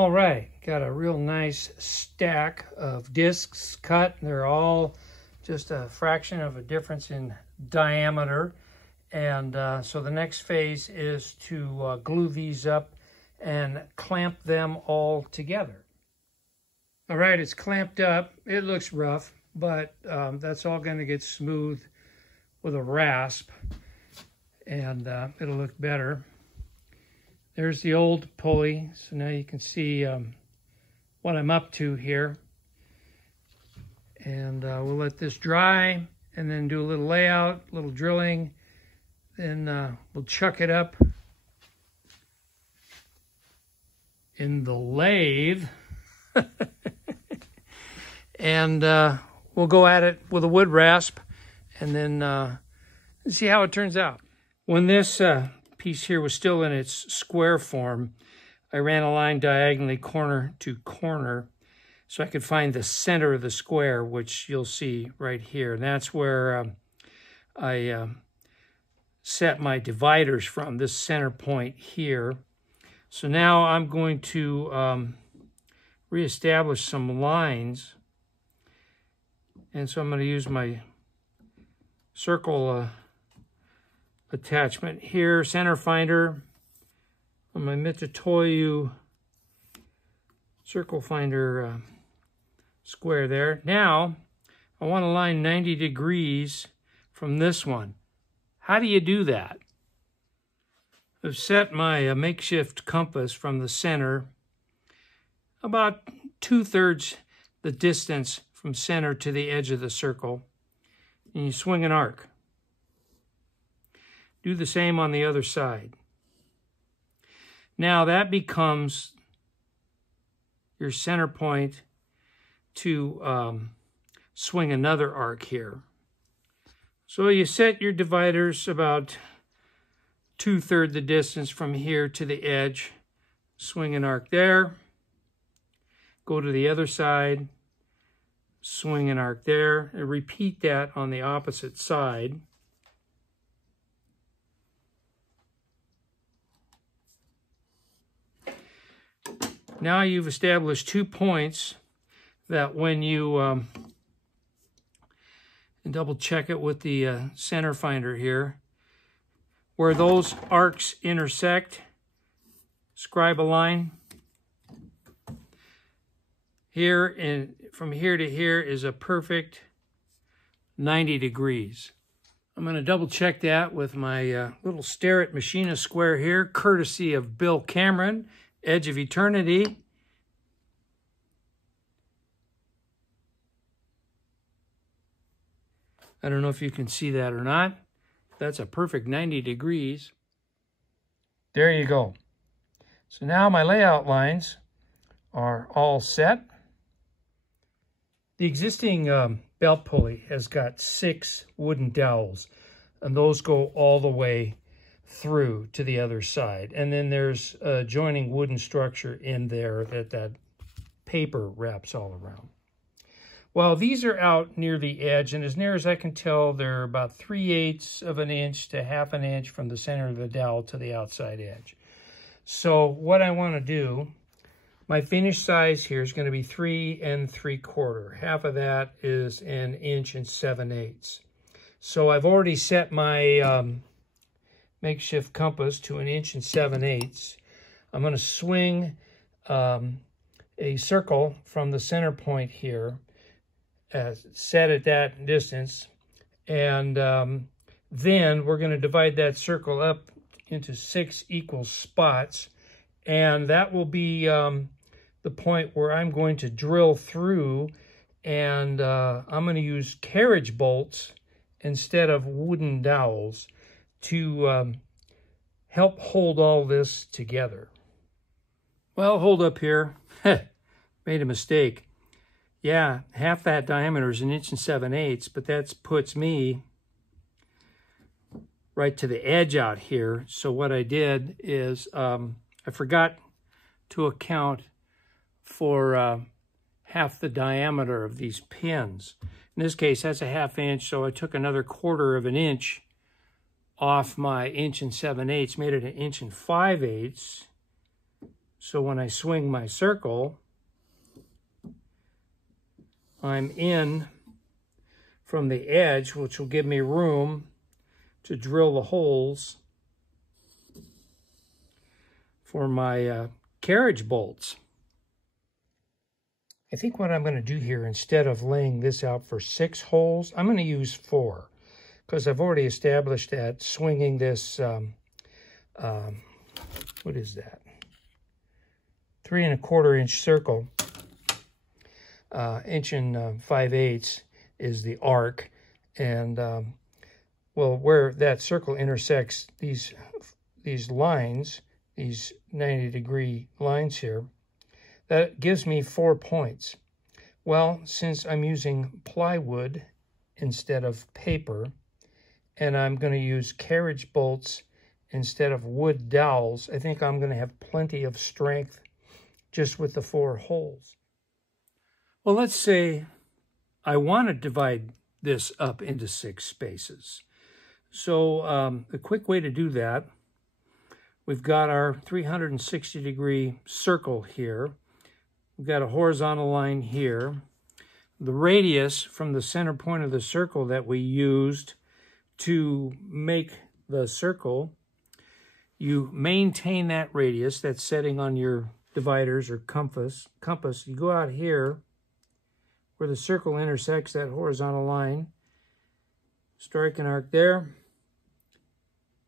All right, got a real nice stack of discs cut. They're all just a fraction of a difference in diameter. And so the next phase is to glue these up and clamp them all together. All right, it's clamped up. It looks rough, but that's all going to get smooth with a rasp, and it'll look better. There's the old pulley, so now you can see what I'm up to here. And we'll let this dry and then do a little layout, a little drilling. Then we'll chuck it up in the lathe. And we'll go at it with a wood rasp and then see how it turns out. When this piece here was still in its square form, I ran a line diagonally corner to corner so I could find the center of the square, which you'll see right here. And that's where I set my dividers from, this center point here. So now I'm going to reestablish some lines. And so I'm going to use my circle attachment here, center finder, on my Mitutoyo circle finder square there. Now, I want to line 90 degrees from this one. How do you do that? I've set my makeshift compass from the center about 2/3 the distance from center to the edge of the circle, and you swing an arc. Do the same on the other side. Now that becomes your center point to swing another arc here. So you set your dividers about 2/3 the distance from here to the edge, swing an arc there, go to the other side, swing an arc there, and repeat that on the opposite side. Now you've established 2 points that when you, and double check it with the center finder here, where those arcs intersect, scribe a line. Here, and from here to here is a perfect 90 degrees. I'm going to double check that with my little Starrett Machinist square here, courtesy of Bill Cameron, Edge of Eternity. I don't know if you can see that or not. That's a perfect 90 degrees. There you go. So now my layout lines are all set. The existing belt pulley has got 6 wooden dowels, and those go all the way through to the other side. And then there's a joining wooden structure in there that paper wraps all around. Well, these are out near the edge, and as near as I can tell, they're about 3/8 of an inch to 1/2 inch from the center of the dowel to the outside edge. So what I want to do, my finished size here is going to be 3 3/4. Half of that is 1 7/8 inches. So I've already set my makeshift compass to 1 7/8 inches. I'm going to swing a circle from the center point here, set at that distance, and then we're going to divide that circle up into 6 equal spots, and that will be the point where I'm going to drill through, and I'm going to use carriage bolts instead of wooden dowels to help hold all this together. Well, hold up here. Made a mistake. Yeah, half that diameter is 1 7/8 inches, but that puts me right to the edge out here. So what I did is I forgot to account for half the diameter of these pins. In this case, that's a 1/2 inch, so I took another 1/4 inch off my 1 7/8 inches, made it 1 5/8 inches. So when I swing my circle, I'm in from the edge, which will give me room to drill the holes for my carriage bolts. I think what I'm going to do here, instead of laying this out for 6 holes, I'm going to use 4, because I've already established that swinging this, what is that? 3 1/4 inch circle, 1 5/8 is the arc, and well, where that circle intersects these lines, these 90-degree lines here, that gives me 4 points. Well, since I'm using plywood instead of paper, and I'm going to use carriage bolts instead of wood dowels, I think I'm going to have plenty of strength just with the 4 holes. Well, let's say I want to divide this up into 6 spaces. So the quick way to do that, we've got our 360-degree circle here. We've got a horizontal line here. The radius from the center point of the circle that we used to make the circle, you maintain that radius, that's setting on your dividers or compass. You go out here where the circle intersects that horizontal line, strike an arc there,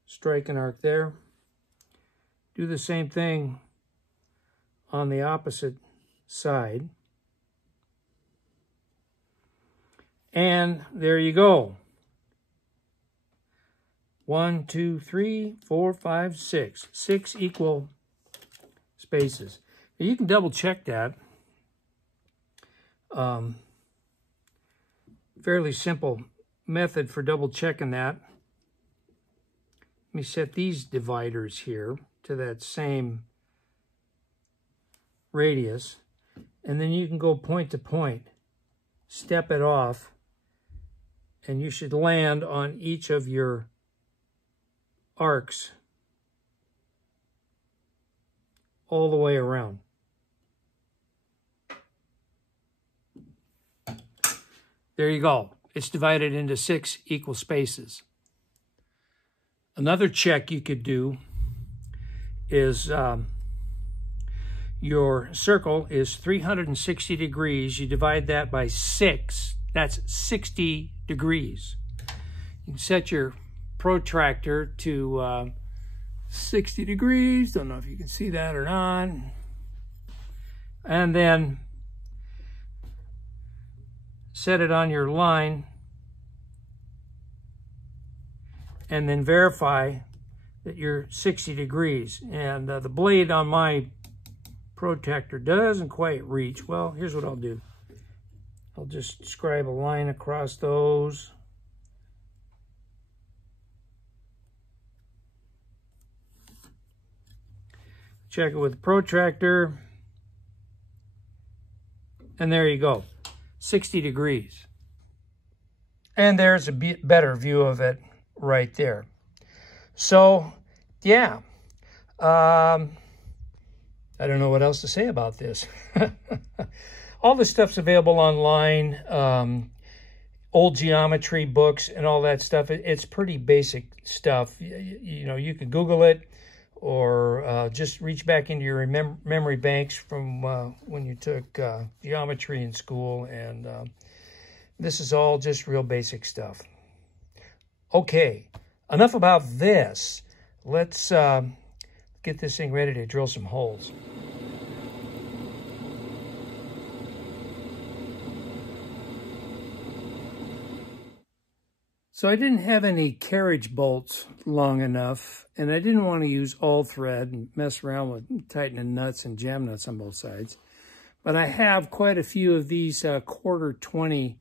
strike an arc there. Do the same thing on the opposite side. And there you go. 1, 2, 3, 4, 5, 6. 6 equal spaces. Now you can double check that. Fairly simple method for double checking that. Let me set these dividers here to that same radius, and then you can go point to point, step it off, and you should land on each of your arcs all the way around. There you go. It's divided into 6 equal spaces. Another check you could do is your circle is 360 degrees. You divide that by 6. That's 60 degrees. You can set your protractor to 60 degrees. Don't know if you can see that or not. And then set it on your line, and then verify that you're 60 degrees. And the blade on my protractor doesn't quite reach. Well, here's what I'll do. I'll just scribe a line across those. Check it with the protractor. And there you go. 60 degrees. And there's a better view of it right there. So, yeah. I don't know what else to say about this. All this stuff's available online. Old geometry books and all that stuff. It's pretty basic stuff. You know, you can Google it, or just reach back into your memory banks from when you took geometry in school, and this is all just real basic stuff. Okay, enough about this. Let's get this thing ready to drill some holes. So I didn't have any carriage bolts long enough, and I didn't want to use all thread and mess around with tightening nuts and jam nuts on both sides. But I have quite a few of these 1/4 20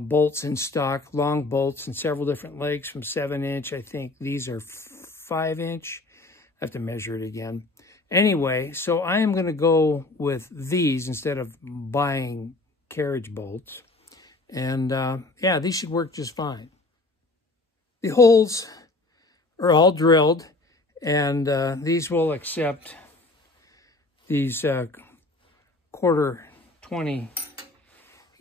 bolts in stock, long bolts in several different lengths from 7-inch. I think these are 5-inch. I have to measure it again. Anyway, so I am going to go with these instead of buying carriage bolts. And yeah, these should work just fine. The holes are all drilled, and these will accept these quarter 20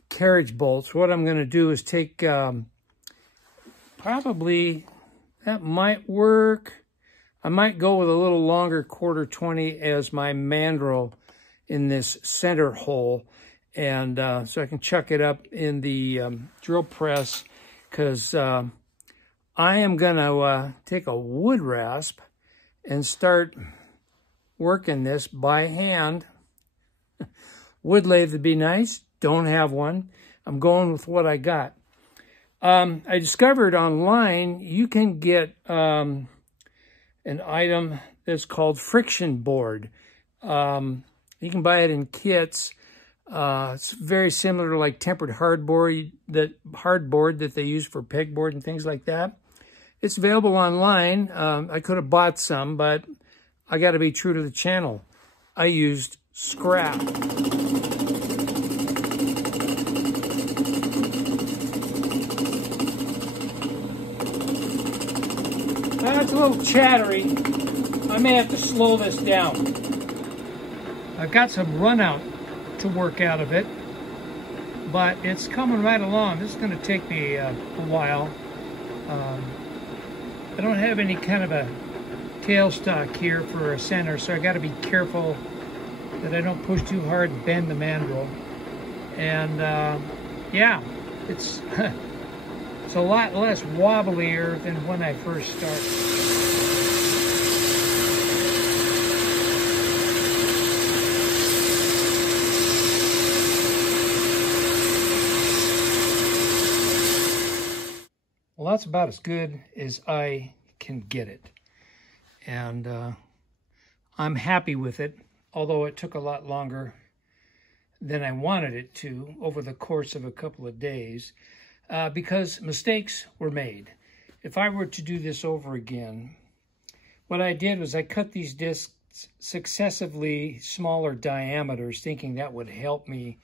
carriage bolts. What I'm going to do is take probably, that might work. I might go with a little longer quarter 20 as my mandrel in this center hole, and so I can chuck it up in the drill press, because I am going to take a wood rasp and start working this by hand. Wood lathe would be nice. Don't have one. I'm going with what I got. I discovered online you can get an item that's called friction board. You can buy it in kits. It's very similar to like tempered hardboard that they use for pegboard and things like that. It's available online. I could have bought some, but I got to be true to the channel. I used scrap. That's a little chattery. I may have to slow this down. I've got some run out to work out of it, but it's coming right along. This is going to take me a while. I don't have any kind of a tailstock here for a center, so I got to be careful that I don't push too hard and bend the mandrel. And yeah, it's it's a lot less wobblier than when I first started. Well, that's about as good as I can get it. And I'm happy with it, although it took a lot longer than I wanted it to over the course of a couple of days, because mistakes were made. If I were to do this over again, what I did was I cut these discs successively smaller diameters, thinking that would help me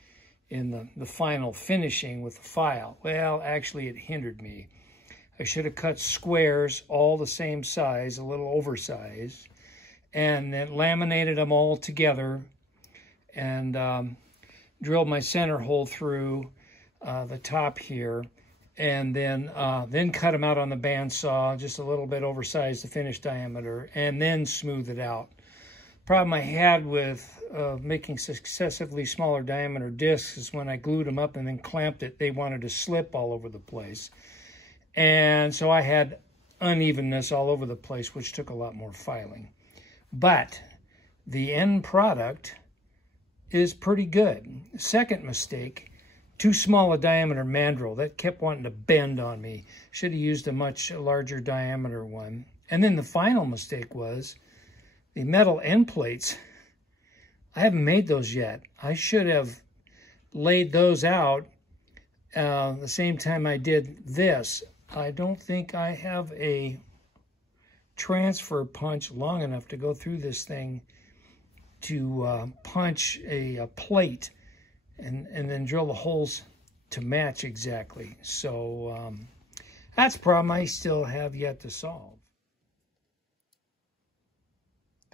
in the final finishing with the file. Well, actually it hindered me. I should have cut squares all the same size, a little oversized, and then laminated them all together and drilled my center hole through the top here, and then cut them out on the bandsaw, just a little bit oversized the finish diameter, and then smooth it out. Problem I had with making successively smaller diameter discs is when I glued them up and then clamped it, they wanted to slip all over the place. And so I had unevenness all over the place, which took a lot more filing. But the end product is pretty good. Second mistake, too small a diameter mandrel. That kept wanting to bend on me. Should have used a much larger diameter one. And then the final mistake was the metal end plates. I haven't made those yet. I should have laid those out the same time I did this. I don't think I have a transfer punch long enough to go through this thing to punch a plate and then drill the holes to match exactly. So that's a problem I still have yet to solve.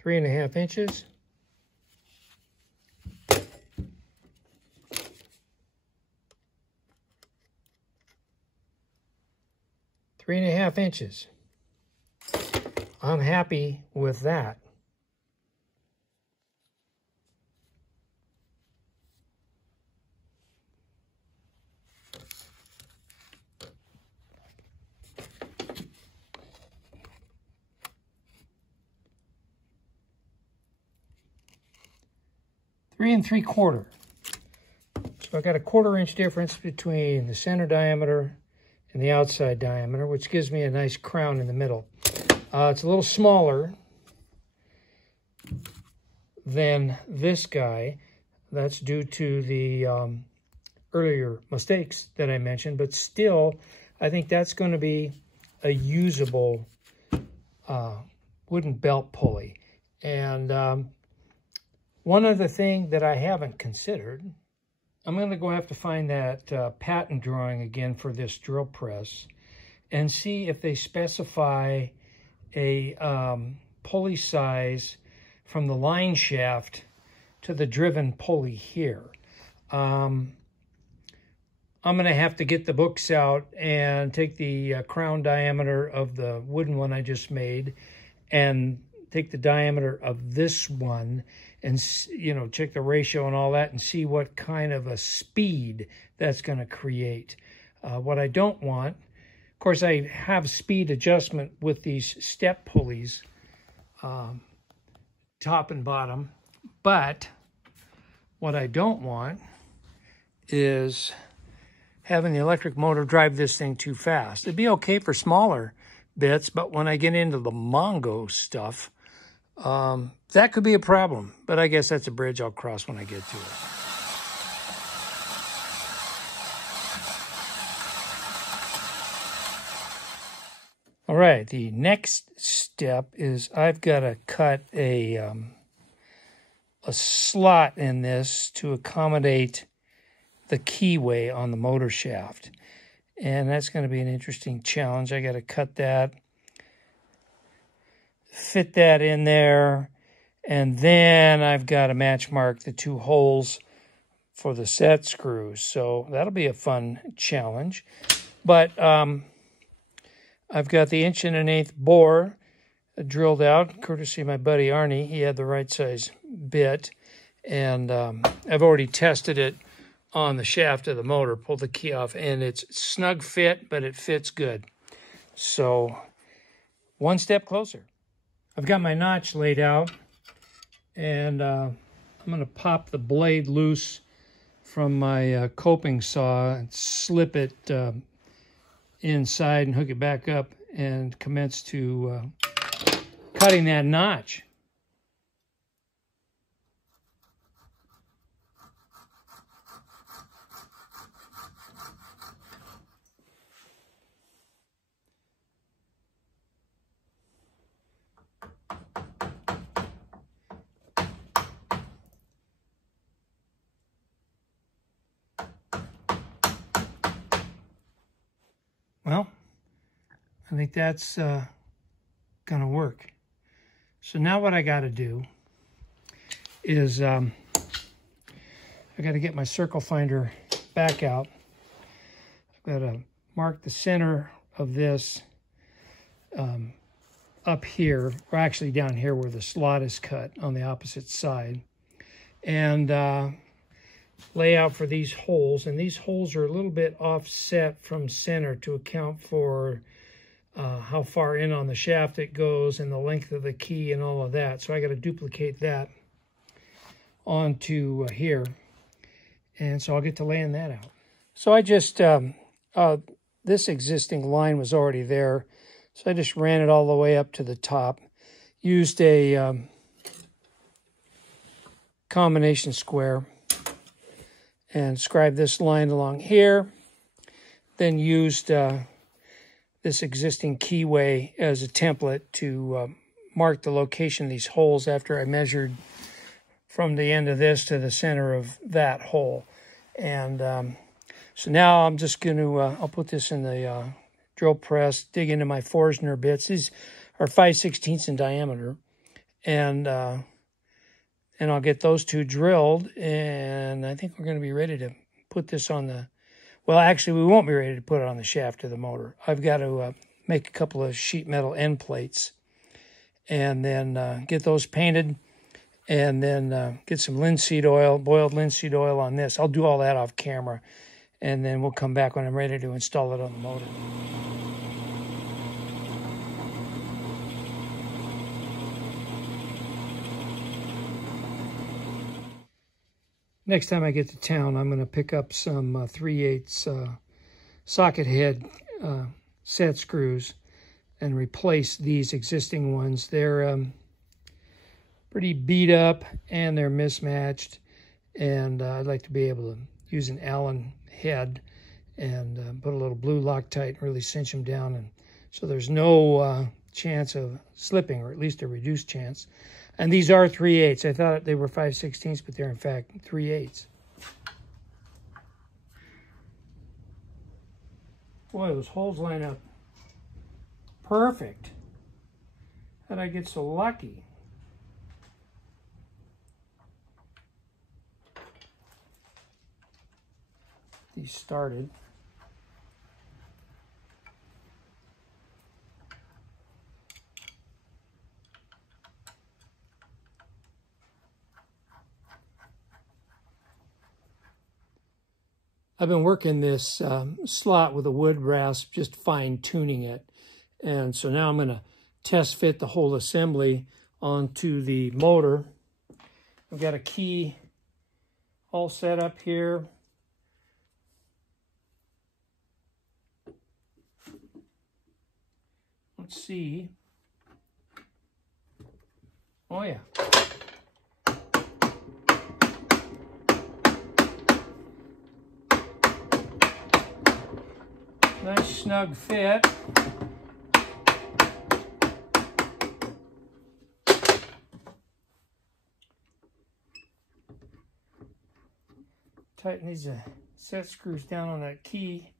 3.5 inches. Three and a half inches. I'm happy with that. Three and 3/4. So I got a 1/4 inch difference between the center diameter and the outside diameter, which gives me a nice crown in the middle. It's a little smaller than this guy. That's due to the earlier mistakes that I mentioned, but still, I think that's going to be a usable wooden belt pulley. And one other thing that I haven't considered, I'm going to go have to find that patent drawing again for this drill press and see if they specify a pulley size from the line shaft to the driven pulley here. I'm going to have to get the books out and take the crown diameter of the wooden one I just made and take the diameter of this one and, you know, check the ratio and all that and see what kind of a speed that's going to create. What I don't want, of course, I have speed adjustment with these step pulleys, top and bottom, but what I don't want is having the electric motor drive this thing too fast. It'd be okay for smaller bits, but when I get into the Mongo stuff, that could be a problem. But I guess that's a bridge I'll cross when I get to it. All right, the next step is I've got to cut a slot in this to accommodate the keyway on the motor shaft. And that's going to be an interesting challenge. I got to cut that, fit that in there, and then I've got to match mark the 2 holes for the set screws. So that'll be a fun challenge. But I've got the 1 1/8" bore drilled out, courtesy of my buddy Arnie. He had the right size bit, and I've already tested it on the shaft of the motor, pulled the key off, and it's snug fit, but it fits good. So one step closer. I've got my notch laid out, and I'm going to pop the blade loose from my coping saw and slip it inside and hook it back up and commence to cutting that notch. Well, I think that's gonna work. So now what I got to do is I got to get my circle finder back out. I've got to mark the center of this up here, or actually down here where the slot is cut on the opposite side, and lay out for these holes. And these holes are a little bit offset from center to account for how far in on the shaft it goes and the length of the key and all of that. So I got to duplicate that onto here, and so I'll get to laying that out. So I just this existing line was already there, so I just ran it all the way up to the top, used a combination square and scribed this line along here, then used this existing keyway as a template to mark the location of these holes after I measured from the end of this to the center of that hole. And so now I'm just going to, I'll put this in the drill press, dig into my Forstner bits. These are 5/16 in diameter. And I'll get those 2 drilled, and I think we're going to be ready to put this on the, well, actually, we won't be ready to put it on the shaft of the motor. I've got to make a couple of sheet metal end plates and then get those painted, and then get some linseed oil, boiled linseed oil on this. I'll do all that off camera, and then we'll come back when I'm ready to install it on the motor. Next time I get to town, I'm going to pick up some 3/8 socket head set screws and replace these existing ones. They're pretty beat up and they're mismatched, and I'd like to be able to use an Allen head and put a little blue Loctite and really cinch them down, and so there's no chance of slipping, or at least a reduced chance. And these are 3/8. I thought they were 5/16, but they're in fact 3/8. Boy, those holes line up perfect. How'd I get so lucky? these started. I've been working this slot with a wood rasp, just fine-tuning it. And so now I'm going to test fit the whole assembly onto the motor. I've got a key all set up here. Let's see. Oh yeah. Nice snug fit. Tighten these set screws down on that key.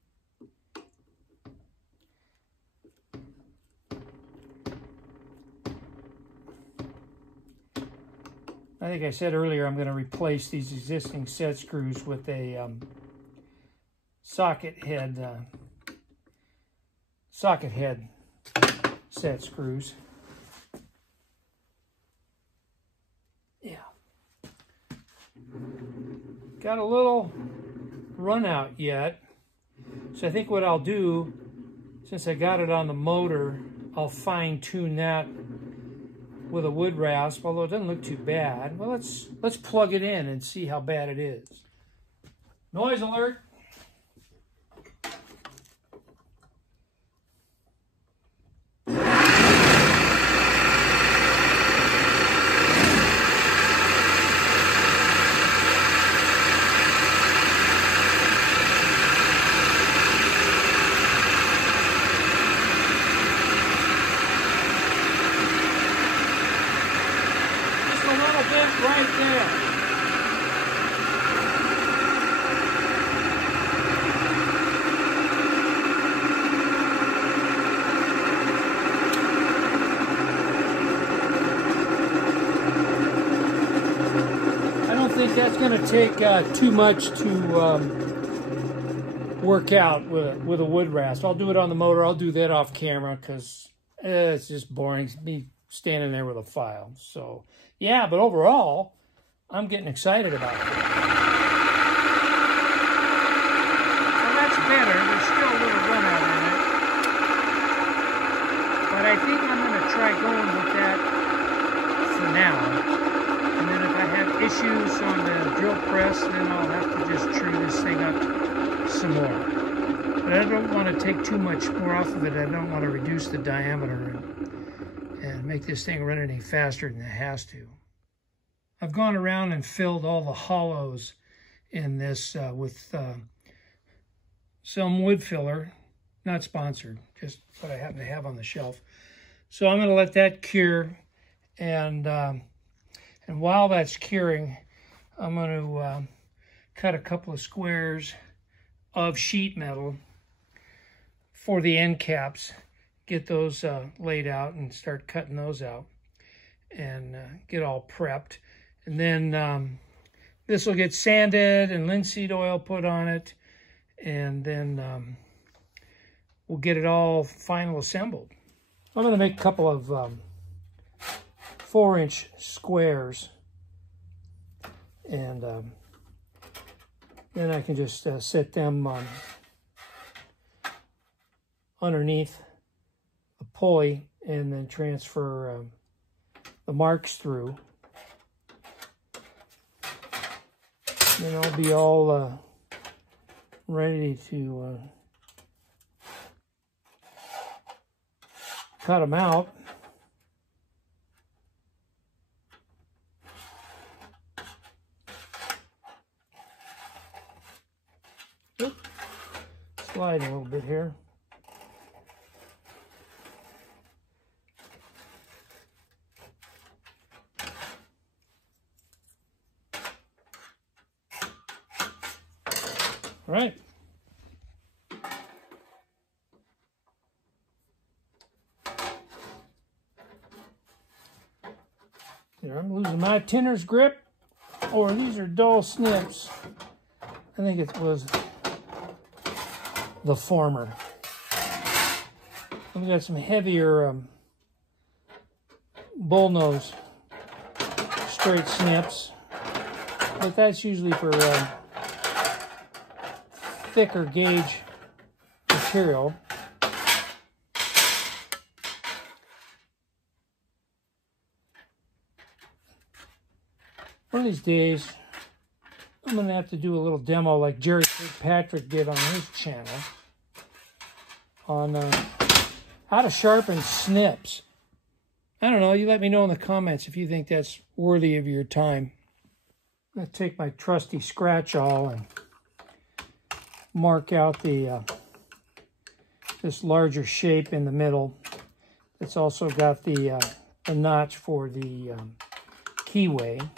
I think I said earlier I'm going to replace these existing set screws with a socket head set screws. Yeah. Got a little run out yet. So I think what I'll do, since I got it on the motor, I'll fine tune that with a wood rasp, although it doesn't look too bad. Well, let's plug it in and see how bad it is. Noise alert. Right there. I don't think that's going to take too much to work out with a wood rasp. I'll do it on the motor. I'll do that off camera because it's just boring. Me standing there with a file. So yeah, but overall, I'm getting excited about it. Well, that's better. There's still a little run out in it. But I think I'm going to try going with that for now. And then if I have issues on the drill press, then I'll have to just true this thing up some more. But I don't want to take too much more off of it. I don't want to reduce the diameter and make this thing run any faster than it has to. I've gone around and filled all the hollows in this with some wood filler, not sponsored, just what I happen to have on the shelf. So I'm going to let that cure, and while that's curing, I'm going to cut a couple of squares of sheet metal for the end caps. Get those laid out and start cutting those out and get all prepped. And then this will get sanded and linseed oil put on it. And then we'll get it all final assembled. I'm going to make a couple of 4-inch squares. And then I can just set them underneath a pulley and then transfer the marks through. Then I'll be all ready to cut them out. Oop. Slide a little bit here. All right. There, I'm losing my tinner's grip, or these are dull snips. I think it was the former. We've got some heavier bullnose straight snips, but that's usually for thicker gauge material. One of these days, I'm going to have to do a little demo like Jerry Kirkpatrick did on his channel on how to sharpen snips. I don't know, you let me know in the comments if you think that's worthy of your time. I'm going to take my trusty scratch awl and mark out the this larger shape in the middle. It's also got the notch for the keyway.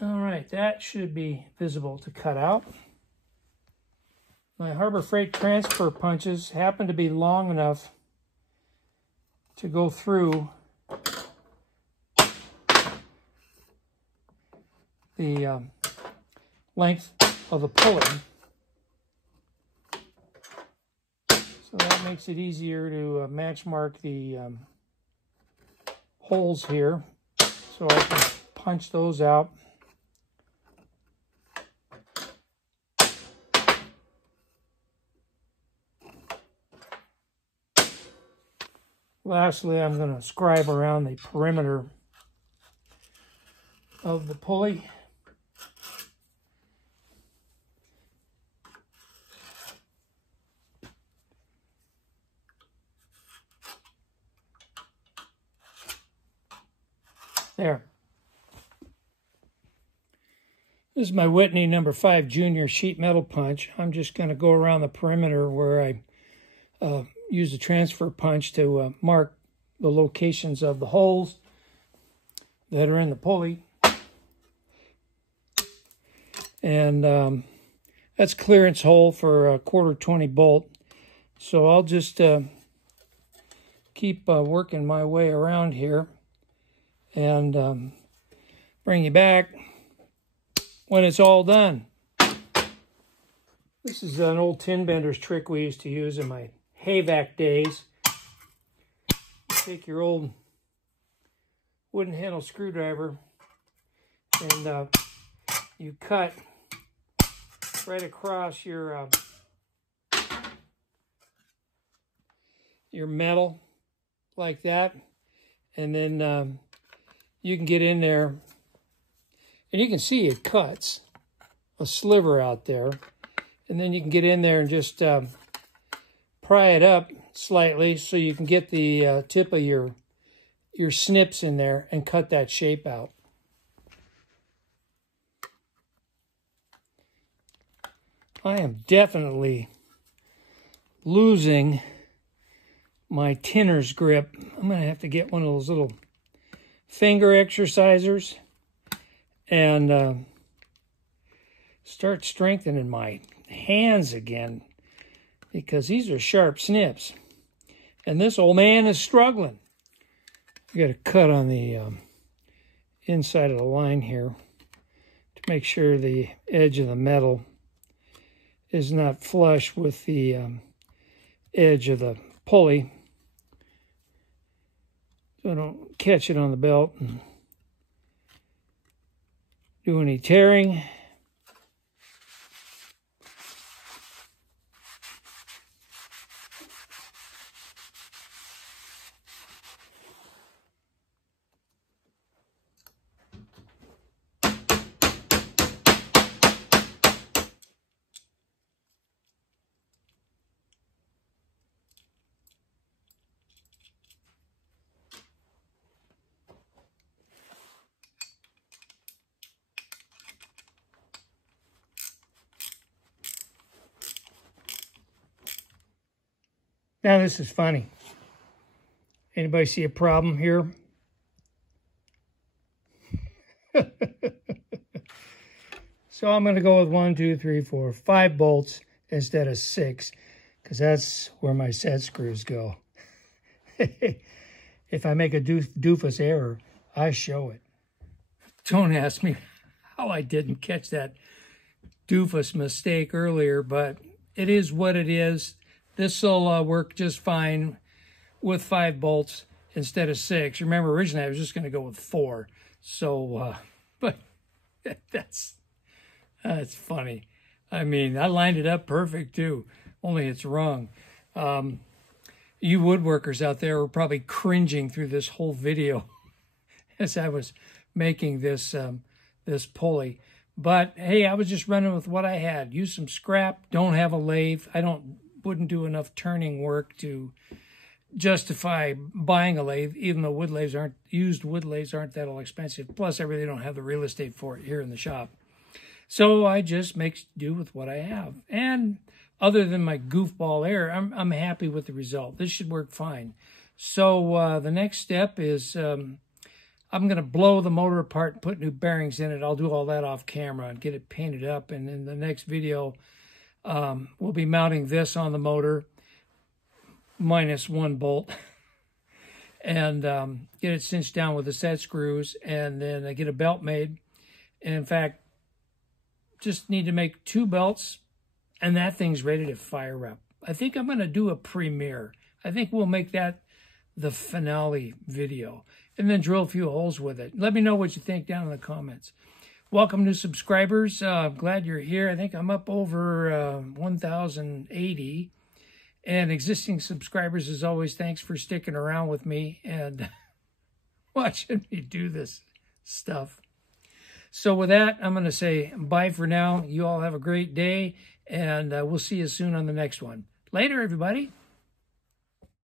All right, that should be visible to cut out. My Harbor Freight transfer punches happen to be long enough to go through the length of the pulley. So that makes it easier to match mark the holes here. So I can punch those out. Lastly, I'm going to scribe around the perimeter of the pulley. There. This is my Whitney number 5 Junior sheet metal punch. I'm just going to go around the perimeter where I use the transfer punch to mark the locations of the holes that are in the pulley. And that's clearance hole for a 1/4-20 bolt. So I'll just keep working my way around here and bring you back when it's all done. This is an old tin bender's trick we used to use in my hayvac days. You take your old wooden handle screwdriver and you cut right across your metal like that, and then you can get in there and you can see it cuts a sliver out there, and then you can get in there and just pry it up slightly so you can get the tip of your snips in there and cut that shape out. I am definitely losing my tinner's grip. I'm going to have to get one of those little finger exercisers and start strengthening my hands again, because these are sharp snips. And this old man is struggling. I got a cut on the inside of the line here to make sure the edge of the metal is not flush with the edge of the pulley, so I don't catch it on the belt and do any tearing. Now this is funny. Anybody see a problem here? So I'm going to go with 1, 2, 3, 4, 5 bolts instead of 6, because that's where my set screws go. If I make a doofus error, I show it. Don't ask me how I didn't catch that doofus mistake earlier, but it is what it is. This will work just fine with 5 bolts instead of 6. Remember, originally I was just going to go with 4. So, but that's funny. I mean, I lined it up perfect too, only it's wrong. You woodworkers out there were probably cringing through this whole video as I was making this this pulley. But hey, I was just running with what I had. Used some scrap. Don't have a lathe. Wouldn't do enough turning work to justify buying a lathe, even though used wood lathes aren't that all expensive. Plus, I really don't have the real estate for it here in the shop. So I just make do with what I have. And other than my goofball error, I'm happy with the result. This should work fine. So the next step is I'm going to blow the motor apart and put new bearings in it. I'll do all that off camera and get it painted up. And in the next video, we'll be mounting this on the motor, minus 1 bolt, and get it cinched down with the set screws, and then I get a belt made. And in fact, just need to make 2 belts, and that thing's ready to fire up. I think I'm going to do a premiere. I think we'll make that the finale video, and then drill a few holes with it. Let me know what you think down in the comments. Welcome new subscribers. Glad you're here. I think I'm up over 1,080. And existing subscribers, as always, thanks for sticking around with me and watching me do this stuff. So with that, I'm going to say bye for now. You all have a great day, and we'll see you soon on the next one. Later, everybody.